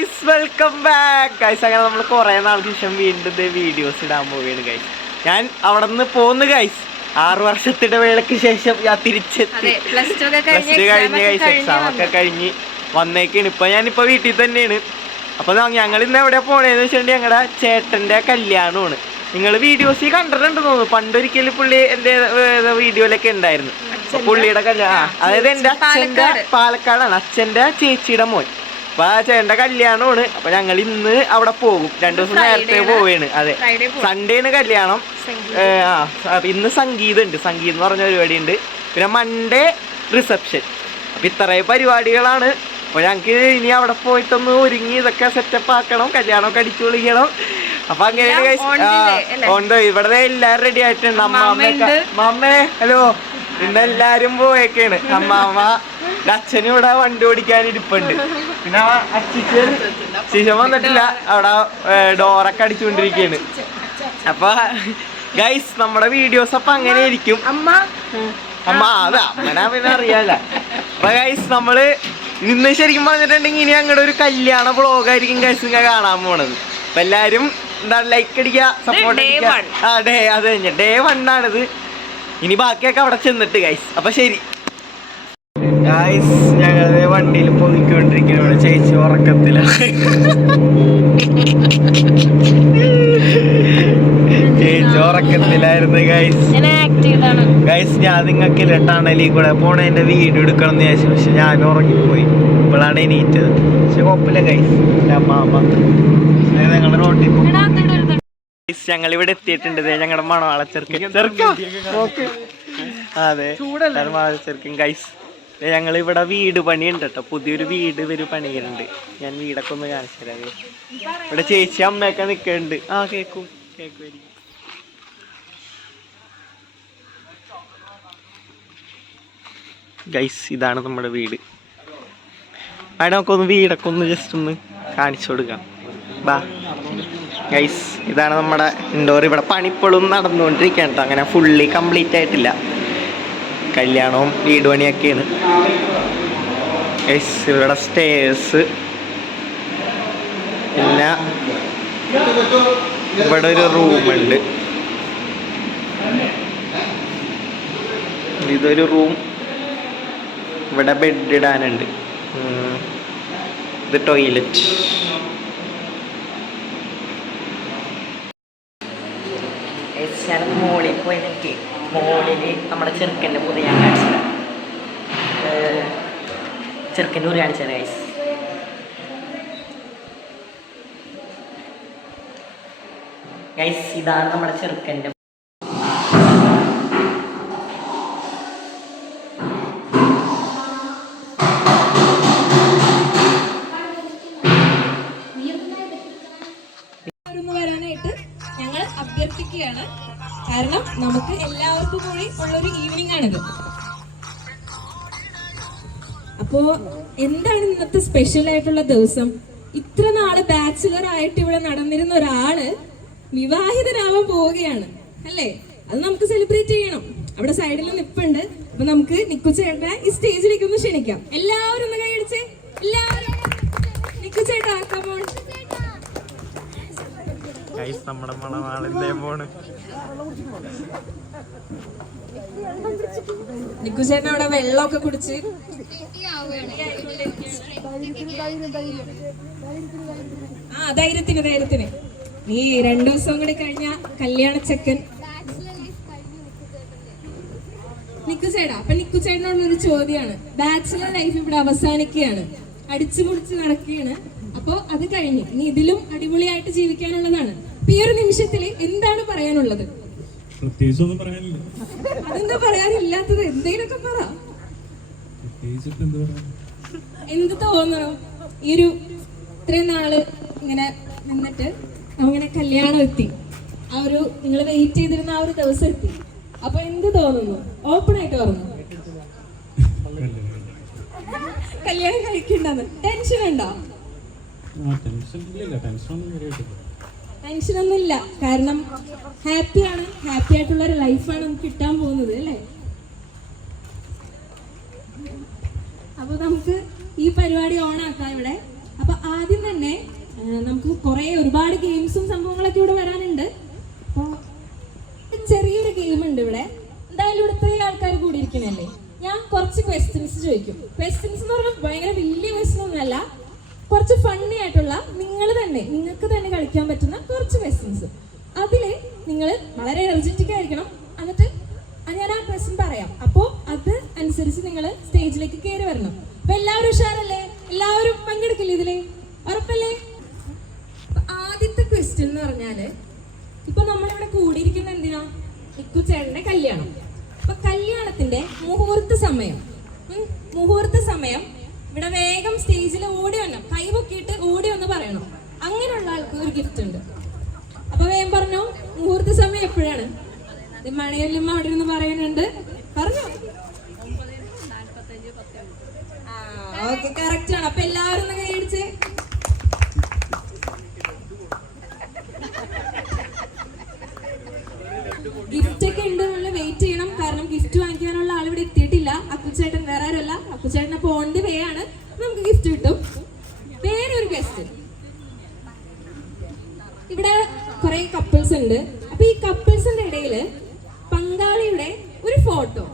Guys welcome back guys. അങ്ങനെ നമ്മൾ കുറെ നാൾക്ക് ശേഷം വീണ്ടും വീഡിയോസ് ഇടാൻ പോവുകയാണ് ഗൈസ്. ഞാൻ അവിടെ നിന്ന് പോന്ന് ഗൈസ്. 6 വർഷത്തിന്റെ വേളയ്ക്ക് ശേഷം ഞാൻ തിരിച്ചെത്തി. പ്ലസ് ടു കഴിഞ്ഞ് ഗൈസ്, എക്സാം ഒക്കെ കഴിഞ്ഞ് വന്നേക്കാണ്. ഞാനിപ്പോ വീട്ടിൽ തന്നെയാണ്. അപ്പൊ ഞങ്ങൾ ഇന്ന് എവിടെ പോണേന്ന് വെച്ചിട്ടുണ്ടെങ്കിൽ ഞങ്ങളുടെ ചേട്ടന്റെ കല്യാണമാണ്. നിങ്ങൾ വീഡിയോസ് കണ്ടിട്ടുണ്ട് തോന്നുന്നു. പണ്ടൊരിക്കലും പുള്ളി എന്റെ വീഡിയോയിലൊക്കെ ഉണ്ടായിരുന്നു. പുള്ളിയുടെ കല്യാണം, അതായത് എന്റെ അച്ഛന്റെ പാലക്കാടാണ്, അച്ഛന്റെ ചേച്ചിയുടെ മോൻ. അപ്പൊ ആ ചേട്ടന്റെ കല്യാണമാണ്. അപ്പൊ ഞങ്ങൾ ഇന്ന് അവിടെ പോകും. 2 ദിവസം നേരത്തെ പോവുകയാണ്. അതെ, സൺഡേ ആണ് കല്യാണം. ഇന്ന് സംഗീതം ഉണ്ട്, സംഗീതം എന്ന് പറഞ്ഞ പരിപാടി ഉണ്ട്. പിന്നെ മൺഡേ റിസപ്ഷൻ. അപ്പൊ ഇത്രയും പരിപാടികളാണ്. അപ്പൊ ഞങ്ങക്ക് ഇനി അവിടെ പോയിട്ടൊന്ന് ഒരുങ്ങി ഇതൊക്കെ സെറ്റപ്പ് ആക്കണം, കല്യാണമൊക്കെ അടിച്ചു പൊളിക്കണം. അപ്പൊ അങ്ങനെയാണ് ഉണ്ട്. ഇവിടെ എല്ലാരും റെഡി ആയിട്ടുണ്ട്. അമ്മേ ഹലോ. പിന്നെ എല്ലാരും പോയേക്കാണ്. അമ്മാമ്മ, അച്ഛനും ഇവിടെ വണ്ടി ഓടിക്കാൻ ഇരിപ്പുണ്ട്. പിന്നെ ശിശം വന്നിട്ടില്ല, അവിടെ ഡോറൊക്കെ അടിച്ചുകൊണ്ടിരിക്കുകയാണ്. അപ്പൊ ഗൈസ് നമ്മുടെ വീഡിയോസ് അപ്പൊ അങ്ങനെ ഇരിക്കും. അമ്മ അത് അമ്മനാ പിന്നെ അറിയാല. അപ്പൊ ഗൈസ് നമ്മള് ഇന്ന് ശരിക്കും പറഞ്ഞിട്ടുണ്ടെങ്കിൽ ഇനി അങ്ങോട്ട് ഒരു കല്യാണ വ്ളോഗായിരിക്കും ഗൈസ് നിങ്ങൾ കാണാൻ പോണത്. അപ്പൊ എല്ലാരും എന്താണ് ലൈക്ക് അടിക്കുക, സപ്പോർട്ട് അടിക്കുക. അത് കഴിഞ്ഞ ഡേ 1 ആണിത്. ഇനി ബാക്കിയൊക്കെ അവിടെ ചെന്നിട്ട് ഗൈസ്. അപ്പൊ ശരി ഗൈസ്, ഞങ്ങളുടെ വണ്ടിയിൽ പോയിക്കൊണ്ടിരിക്കുന്ന ചേച്ചി ഉറക്കത്തിലാണ്. ചേച്ചി ഉറക്കത്തിലായിരുന്നു ഗൈസ്. ഞാൻ നിങ്ങൾക്ക് ടണലിൽ കൂടെ പോണതിന്റെ വീഡിയോ എടുക്കണം എന്ന് വിചാരിച്ചു. പക്ഷെ ഞാൻ ഉറങ്ങിപ്പോയി. ഇപ്പോഴാണ് എണീറ്റത്. പക്ഷെ കുഴപ്പമില്ല ഗൈസ്. അമ്മ ഞങ്ങളുടെ റോഡിൽ ഞങ്ങൾ ഇവിടെ എത്തിയിട്ടുണ്ട്. ഞങ്ങളുടെ മണവാള ചെറുക്കൻ. അതെ, ചെറുക്കൻ ഗൈസ്. ഞങ്ങൾ ഇവിടെ വീട് പണിയുണ്ട് കേട്ടോ. പുതിയൊരു വീട് പണിയുന്നുണ്ട്. ഞാൻ വീടൊക്കെ ഒന്ന് കാണിച്ചു തരാം. ഇവിടെ ചേച്ചി അമ്മയൊക്കെ നിൽക്കുന്നുണ്ട്. കേക്കുമായിരിക്കും. ഗൈസ് ഇതാണ് നമ്മുടെ വീട്. അവിടെ നമുക്കൊന്ന് വീടൊക്കെ ഒന്ന് ജസ്റ്റ് ഒന്ന് കാണിച്ചു കൊടുക്കാം. ബാ ഗൈസ്, ഇതാണ് നമ്മുടെ ഇൻഡോർ. ഇവിടെ പണിപ്പോഴും നടന്നുകൊണ്ടിരിക്കുകയാണ് കേട്ടോ. അങ്ങനെ ഫുള്ളി കംപ്ലീറ്റ് ആയിട്ടില്ല. കല്യാണവും വീട് പണിയൊക്കെയാണ് ഗൈസ്. ഇവിടെ സ്റ്റേഴ്സ്, പിന്നെ ഇവിടെ ഒരു റൂമുണ്ട്. ഇതൊരു റൂം. ഇവിടെ ബെഡ് ഇടാനുണ്ട്. ഇത് ടോയ്ലറ്റ്. മോളിൽ പോയി നിൽക്കി. മോളിൽ നമ്മുടെ ചെറുക്കൻ്റെ മുറി ഞാൻ കാണിച്ചത്. ചെറുക്കൻ്റെ മുറി കാണിച്ചത് ഗൈസ്. ഗൈസ് ഇതാണ് നമ്മുടെ ചെറുക്കൻ്റെ. വരാനായിട്ട് ഞങ്ങൾ അഭ്യർത്ഥിക്കുകയാണ്. കാരണം നമുക്ക് എല്ലാവർക്കും കൂടി ഉള്ളൊരു ഈവനിങ് ആണിത്. അപ്പോ എന്താണ് ഇന്നത്തെ സ്പെഷ്യൽ ആയിട്ടുള്ള ദിവസം? ഇത്ര നാള് ബാച്ചിലർ ആയിട്ട് ഇവിടെ നടന്നിരുന്ന ഒരാള് വിവാഹിതരാവാൻ പോവുകയാണ് അല്ലേ? അത് നമുക്ക് സെലിബ്രേറ്റ് ചെയ്യണം. അവിടെ സൈഡിൽ നിപ്പുണ്ട്. അപ്പൊ നമുക്ക് നിക്കുചേട്ടനെ ഈ സ്റ്റേജിലേക്ക് ഒന്ന് ക്ഷണിക്കാം. എല്ലാവരും ഒന്ന് കൈയടിച്ചേ. എല്ലാവരും നിക്കുചേട്ടാ കമോൺ. നമ്മുടെ മണവാളിന്റെ പോണ്. നിക്കുചേട്ടൻ അവിടെ വെള്ളമൊക്കെ കുടിച്ച് ധൈര്യത്തിന് നീ 2 ദിവസം കൂടി കഴിഞ്ഞ കല്യാണ ചെക്കൻ നിക്കുചേട്ടാ. അപ്പൊ നിക്കുചേട്ടനോടുള്ളൊരു ചോദ്യമാണ്. ബാച്ചിലർ ലൈഫ് ഇവിടെ അവസാനിക്കുകയാണ്, അടിച്ചു പൊളിച്ച് നടക്കുകയാണ്. അപ്പൊ അത് കഴിഞ്ഞ് ഇനി ഇതിലും അടിപൊളിയായിട്ട് ജീവിക്കാനുള്ളതാണ്. ഈ ഒരു നിമിഷത്തില് എന്താണ് പറയാനുള്ളത്? അതെന്താ പറയാനില്ലാത്തത്? എന്തെങ്കിലുമൊക്കെ പറ. എന്ത് തോന്നണം ഈ ഒരു ഇത്രയും നാള് ഇങ്ങനെ നിന്നിട്ട് അങ്ങനെ കല്യാണം എത്തി, ആ ഒരു നിങ്ങൾ വെയിറ്റ് ചെയ്തിരുന്ന ആ ഒരു ദിവസം എത്തി. അപ്പൊ എന്ത് തോന്നുന്നു? ഓപ്പൺ ആയിട്ട് പറഞ്ഞു. കല്യാണം കഴിക്കണ്ടെന്ന് ടെൻഷൻ ഉണ്ടോ? ടെൻഷനൊന്നുമില്ല. കാരണം ഹാപ്പിയാണ്. ഹാപ്പി ആയിട്ടുള്ള ഒരു ലൈഫാണ് നമുക്ക് കിട്ടാൻ പോകുന്നത് അല്ലേ? അപ്പൊ നമുക്ക് ഈ പരിപാടി ഓണാക്കാം ഇവിടെ. അപ്പൊ ആദ്യം തന്നെ നമുക്ക് ഒരുപാട് ഗെയിംസും സംഭവങ്ങളൊക്കെ ഇവിടെ വരാനുണ്ട്. അപ്പോൾ ചെറിയൊരു ഗെയിം ഉണ്ട് ഇവിടെ. എന്തായാലും ഇവിടെ ഇത്രയും ആൾക്കാർ കൂടിയിരിക്കണല്ലേ, ഞാൻ കുറച്ച് ക്വസ്റ്റ്യൻസ് ചോദിക്കും. ക്വസ്റ്റ്യൻസ് എന്ന് പറഞ്ഞാൽ ഭയങ്കര വലിയ ക്വസ്റ്റ്യൻ ഒന്നുമല്ല, കുറച്ച് ഫണ്ണി ആയിട്ടുള്ള നിങ്ങൾക്ക് തന്നെ കളിക്കാൻ പറ്റുന്ന കുറച്ച് ക്വസ്റ്റ്യൻസ്. അതില് നിങ്ങൾ വളരെ എനർജറ്റിക് ആയിരിക്കണം. എന്നിട്ട് ഞാൻ ആ ക്വസ്റ്റ്യൻ പറയാം, അപ്പോൾ അത് അനുസരിച്ച് നിങ്ങൾ സ്റ്റേജിലേക്ക് കയറി വരണം. അപ്പൊ എല്ലാവരും ഉഷാറല്ലേ? എല്ലാവരും പങ്കെടുക്കില്ലേ ഇതില്? ഉറപ്പല്ലേ? ആദ്യത്തെ ക്വസ്റ്റ്യൻ എന്ന് പറഞ്ഞാല്, ഇപ്പൊ നമ്മളിവിടെ കൂടിയിരിക്കുന്ന എന്തിനാ? നിക്കുചേട്ടന്റെ കല്യാണം. അപ്പൊ കല്യാണത്തിന്റെ മുഹൂർത്ത സമയം ഇവിടെ വേഗം സ്റ്റേജിൽ ഓടി വരണം, കൈപൊക്കിയിട്ട് ഓടി വന്ന് പറയണം. അങ്ങനെയുള്ള ആൾക്ക് ഒരു ഗിഫ്റ്റ് ഉണ്ട്. അപ്പൊ വേഗം പറഞ്ഞോ, മുഹൂർത്ത സമയം എപ്പോഴാണ്? മണയല്ലമ്മ അവിടെ നിന്ന് പറയുന്നുണ്ട്, പറഞ്ഞോ. ഓക്കെ, കറക്റ്റ് ആണ്. അപ്പൊ എല്ലാവരും ഒന്ന് കൈയടിച്ച്. ഗിഫ്റ്റ് ഒക്കെ ഉണ്ട്, നമ്മൾ വെയിറ്റ് ചെയ്യണം. കാരണം ഗിഫ്റ്റ് വാങ്ങിക്കാനുള്ള ആൾ ഇവിടെ എത്തിയിട്ടില്ല. അക്കുച്ചേട്ടൻ വേറെ ആരുമല്ല, അക്കുച്ചേട്ടൻ അപ്പൊ ഓൺ ദി വേ ആണ്. നമുക്ക് ഗിഫ്റ്റ് കിട്ടും. വേറെ ഒരു ക്വസ്റ്റ്യൻ, ഇവിടെ കുറെ കപ്പിൾസ് ഉണ്ട്. അപ്പൊ ഈ കപ്പിൾസിന്റെ ഇടയില് പങ്കാളിയുടെ ഒരു ഫോട്ടോ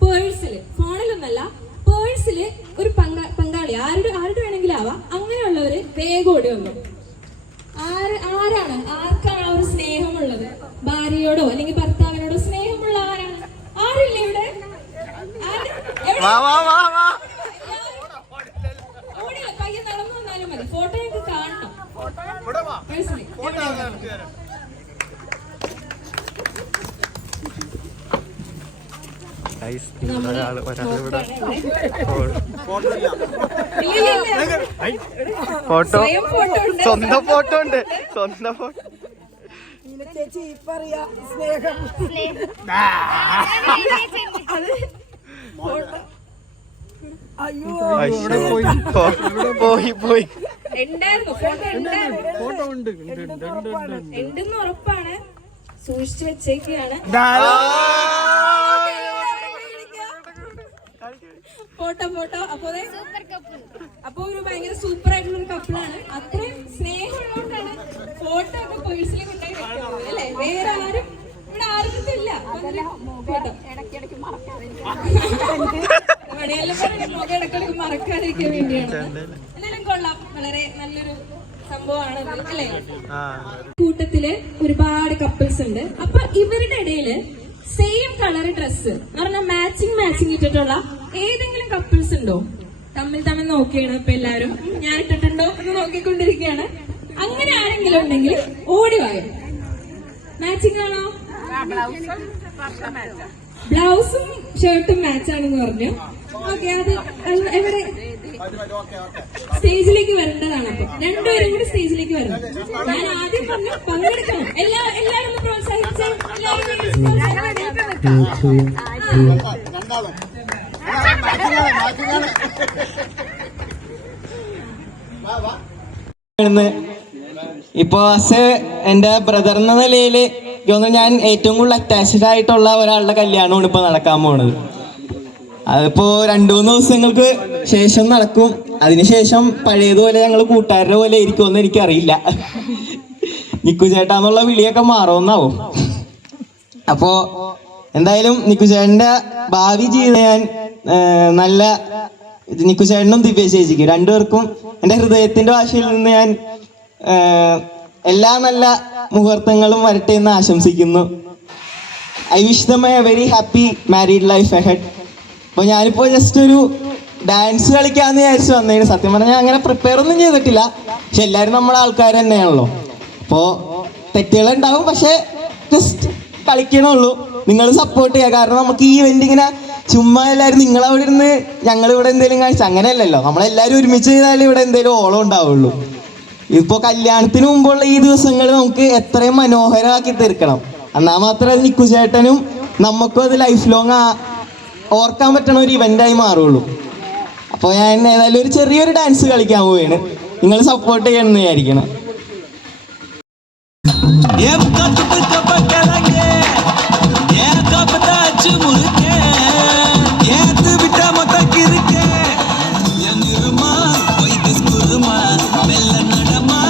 പേഴ്സില്, ഫോണിലൊന്നല്ല, പേഴ്സില് ഒരു പങ്കാളി ആരുടെ വേണമെങ്കിലും ആവാം, അങ്ങനെയുള്ളവര് വേഗം ഓടി വന്നു. ആർക്കാണ് ആ ഒരു സ്നേഹമുള്ളത്? ഭാര്യയോടോ അല്ലെങ്കിൽ ഭർത്താവിനോടോ സ്നേഹമുള്ള ആരാണ്? ആരില്ലേ ഇവിടെ? ഓടില്ല, പയ്യെ നടന്നു വന്നാലും മതി. ഫോട്ടോ ഞങ്ങൾക്ക് കാണണം. ഫോട്ടോ, സ്വന്തം ഫോട്ടോ ഉണ്ട്, ചേച്ചി പറയാ സ്നേഹം. അയ്യോ പോയി ഫോട്ടോ ഉണ്ടെന്ന് ഉറപ്പാണ്, സൂക്ഷിച്ചു വെച്ചേക്കാണ്. ഫോട്ടോ അപ്പൊ ഒരു ഭയങ്കര സൂപ്പർ ആയിട്ടുള്ള ഒരു കപ്പിളാണ്. അത്രയും സ്നേഹമുള്ളതുകൊണ്ടാണ് ഫോട്ടോ ഒക്കെ പേഴ്സിൽ കൊണ്ടുപോയി വെക്കുന്നത് അല്ലേ? വേറെ ആരും ഇവിടെ ആർക്കും ഇല്ല. ഫോട്ടോ ഇടക്കിടക്ക് മറക്കാതിരിക്കാൻ വേണ്ടിയാണ്. എന്നാലും കൊള്ളാം, വളരെ നല്ലൊരു സംഭവമാണ് അല്ലേ? കൂട്ടത്തില് ഒരുപാട് കപ്പിൾസ് ഉണ്ട്. അപ്പൊ ഇവരുടെ ഇടയില് സെയിം കളർ ഡ്രസ്സ് എന്ന് പറഞ്ഞാൽ മാച്ചിങ് ഇട്ടിട്ടുള്ള ഏതെങ്കിലും കപ്പിൾസ് ഉണ്ടോ? തമ്മിൽ നോക്കിയാണ് ഇപ്പൊ എല്ലാവരും. ഞാൻ ഇട്ടിട്ടുണ്ടോ എന്ന് നോക്കിക്കൊണ്ടിരിക്കുകയാണ്. അങ്ങനെ ആരെങ്കിലും ഉണ്ടെങ്കിൽ ഓടി വായോ. മാച്ചിങ് ആണോ? ബ്ലൗസും ഷർട്ടും മാച്ചാണെന്ന് പറഞ്ഞു. ഓക്കെ, അത് എവിടെ? സ്റ്റേജിലേക്ക് വരേണ്ടതാണ്. അപ്പൊ രണ്ടുപേരും കൂടി സ്റ്റേജിലേക്ക് വരണം. ഞാൻ ആദ്യം പറഞ്ഞു പങ്കെടുക്കണം. എല്ലാവരും ഒന്ന് പ്രോത്സാഹിച്ച് ഇപ്പൊ എന്റെ ബ്രദർ എന്ന നിലയില് ഞാൻ ഏറ്റവും കൂടുതൽ അറ്റാച്ച്ഡ് ആയിട്ടുള്ള ഒരാളുടെ കല്യാണമാണ് ഇപ്പൊ നടക്കാൻ പോണത്. അതിപ്പോ 2-3 ദിവസങ്ങൾക്ക് ശേഷം നടക്കും. അതിനുശേഷം പഴയതുപോലെ ഞങ്ങൾ കൂട്ടുകാരുടെ പോലെ ഇരിക്കുമെന്ന് എനിക്കറിയില്ല. നിക്കു ചേട്ടാന്നുള്ള വിളിയൊക്കെ മാറുമെന്നാവും. അപ്പോ എന്തായാലും നിക്കു ചേട്ടന്റെ ഭാവി ജീവിതം ഞാൻ നല്ല നിക്കു ചേട്ടനും ദിവ്യ ചേച്ചിക്കും രണ്ടുപേർക്കും എൻ്റെ ഹൃദയത്തിന്റെ ഭാഷയിൽ നിന്ന് ഞാൻ എല്ലാ നല്ല മുഹൂർത്തങ്ങളും വരട്ടെ എന്ന് ആശംസിക്കുന്നു. I wish them a very happy married life ahead. അപ്പോൾ ഞാനിപ്പോൾ ജസ്റ്റ് ഒരു ഡാൻസ് കളിക്കാമെന്ന് വിചാരിച്ച് വന്നതിന്. സത്യം പറഞ്ഞാൽ അങ്ങനെ പ്രിപ്പയർ ഒന്നും ചെയ്തിട്ടില്ല. പക്ഷെ എല്ലാവരും നമ്മുടെ ആൾക്കാർ തന്നെയാണല്ലോ. അപ്പോൾ തെറ്റുകളുണ്ടാവും, പക്ഷെ ജസ്റ്റ് കളിക്കണുള്ളൂ. നിങ്ങൾ സപ്പോർട്ട് ചെയ്യുക. കാരണം നമുക്ക് ഈ ഇവന്റ് ഇങ്ങനെ ചുമ്മാ എല്ലാവരും നിങ്ങളവിടെ ഇരുന്ന് ഞങ്ങളിവിടെ എന്തെങ്കിലും കാണിച്ചു അങ്ങനെയല്ലല്ലോ. നമ്മളെല്ലാവരും ഒരുമിച്ച് ചെയ്താലേ ഇവിടെ എന്തെങ്കിലും ഓളം ഉണ്ടാവുള്ളൂ. ഇപ്പോൾ കല്യാണത്തിന് മുമ്പുള്ള ഈ ദിവസങ്ങൾ നമുക്ക് എത്രയും മനോഹരമാക്കി തീർക്കണം. എന്നാൽ മാത്രമേ അത് നിക്കു ചേട്ടനും നമുക്കും അത് ലൈഫ് ലോങ് ഓർക്കാൻ പറ്റണ ഒരു ഇവൻ്റായി മാറുള്ളൂ. അപ്പോൾ ഞാൻ ഏതായാലും ഒരു ചെറിയൊരു ഡാൻസ് കളിക്കാൻ പോവുകയാണ്. നിങ്ങൾ സപ്പോർട്ട് ചെയ്യണമെന്ന് വിചാരിക്കണം. Mellanadama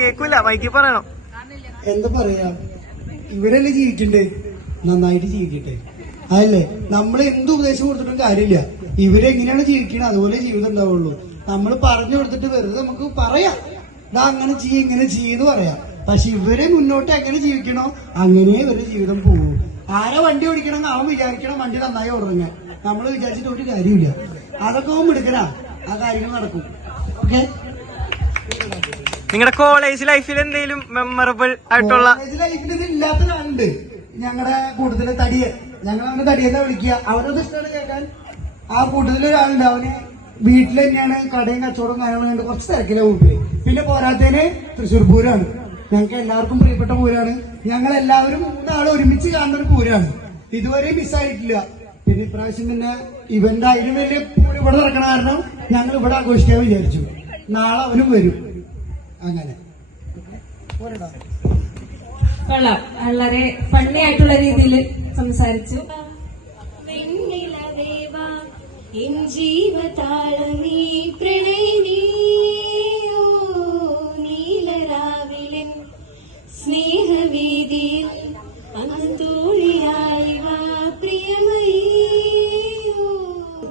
കേക്കൂല മൈക്കി പറയണം. എന്താ പറയാ, ഇവരല്ലേ ജീവിക്കണ്ടേ, നന്നായിട്ട് ജീവിക്കട്ടെ. അതല്ലേ, നമ്മൾ എന്ത് ഉപദേശം കൊടുത്തിട്ടും കാര്യമില്ല. ഇവരെങ്ങനെയാണ് ജീവിക്കണത് അതുപോലെ ജീവിതം ഉണ്ടാവുള്ളൂ. നമ്മൾ പറഞ്ഞു കൊടുത്തിട്ട് വെറുതെ നമുക്ക് പറയാം, ഇതാ അങ്ങനെ ഇങ്ങനെ ചെയ്യെന്ന് പറയാം. പക്ഷെ ഇവരെ മുന്നോട്ട് എങ്ങനെ ജീവിക്കണോ അങ്ങനെ ഇവരുടെ ജീവിതം പോകും. ആരെ വണ്ടി ഓടിക്കണം അവൻ വിചാരിക്കണം വണ്ടി നന്നായി ഓടുന്ന, നമ്മൾ വിചാരിച്ചിട്ട് ഒരു കാര്യമില്ല. അതൊക്കെ അവൻ എടുക്കണ, ആ കാര്യങ്ങൾ നടക്കും. ഓക്കെ, നിങ്ങളുടെ കോളേജ് ലൈഫിൽ എന്തെങ്കിലും മെമ്മറബിൾ ആയിട്ടുള്ള കോളേജ് ലൈഫിൽ ഇത് ഇല്ലാത്ത ഒരാളുണ്ട് ഞങ്ങളുടെ കൂട്ടത്തിലെ തടിയെ, ഞങ്ങൾ അവനെ തടിയെന്നാ വിളിക്കുക. അവനത് ഇഷ്ടമാണ് കേൾക്കാൻ. ആ കൂട്ടത്തിലൊരാളുണ്ട്, അവന് വീട്ടിൽ തന്നെയാണ് കടയും കച്ചവടവും കാര്യങ്ങളും കണ്ട് കുറച്ച് തിരക്കിലെ വീട്ടില്. പിന്നെ പോരാത്തതിന് തൃശ്ശൂർ പൂരമാണ്, ഞങ്ങൾക്ക് എല്ലാവർക്കും പ്രിയപ്പെട്ട പൂരമാണ്. ഞങ്ങൾ എല്ലാവരും 3 ആൾ ഒരുമിച്ച് കാണുന്ന ഒരു പൂരമാണ്, ഇതുവരെ മിസ്സായിട്ടില്ല. പിന്നെ ഇപ്രാവശ്യം പിന്നെ ഇവന്റ് അതിലും വലിയ പൂരം ഇവിടെ നടക്കണ കാരണം ഞങ്ങൾ ഇവിടെ ആഘോഷിക്കാൻ വിചാരിച്ചു. നാളെ അവനും വരും. അങ്ങനെ കൊള്ളാം, വളരെ ഫണ്ണി ആയിട്ടുള്ള രീതിയിൽ സംസാരിച്ചു. ജീവതാളമീ പ്രണയിനിയോ നീലരാവിലൻ സ്നേഹവീതിയിൽ അന്തോളിയായി വാ പ്രിയമയോ.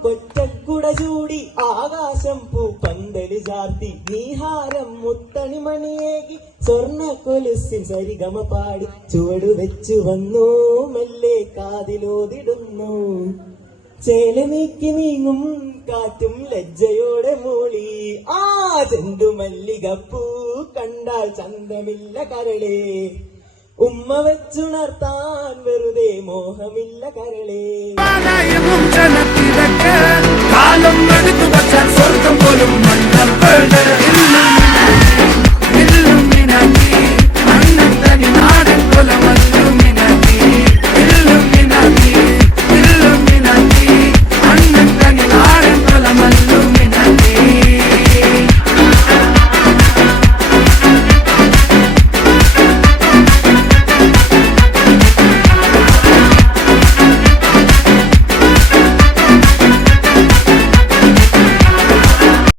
കൊറ്റക്കുട ചൂടി ആകാശം പൂപ്പന്തല് ചാർത്തി നീഹാരം മുത്തണിമണിയേകി സ്വർണ്ണ കൊലുസിൻ സരിഗമ പാടി ചുവടു വെച്ചു വന്നു മെല്ലെ കാതിലോതിടുന്നു. ചേല നീക്കി നീങ്ങും കാറ്റും ലജ്ജയോടെ മൂളി ആ ചെണ്ടുമല്ലികപ്പൂ കണ്ടാൽ ചന്തമില്ല കരളേ. ഉമ്മ വെച്ചുണർത്താൻ വെറുതെ മോഹമില്ല കരളേ. കാലം എടുത്തു വച്ചാൽ സ്വർഗം പോലും മണ്ണ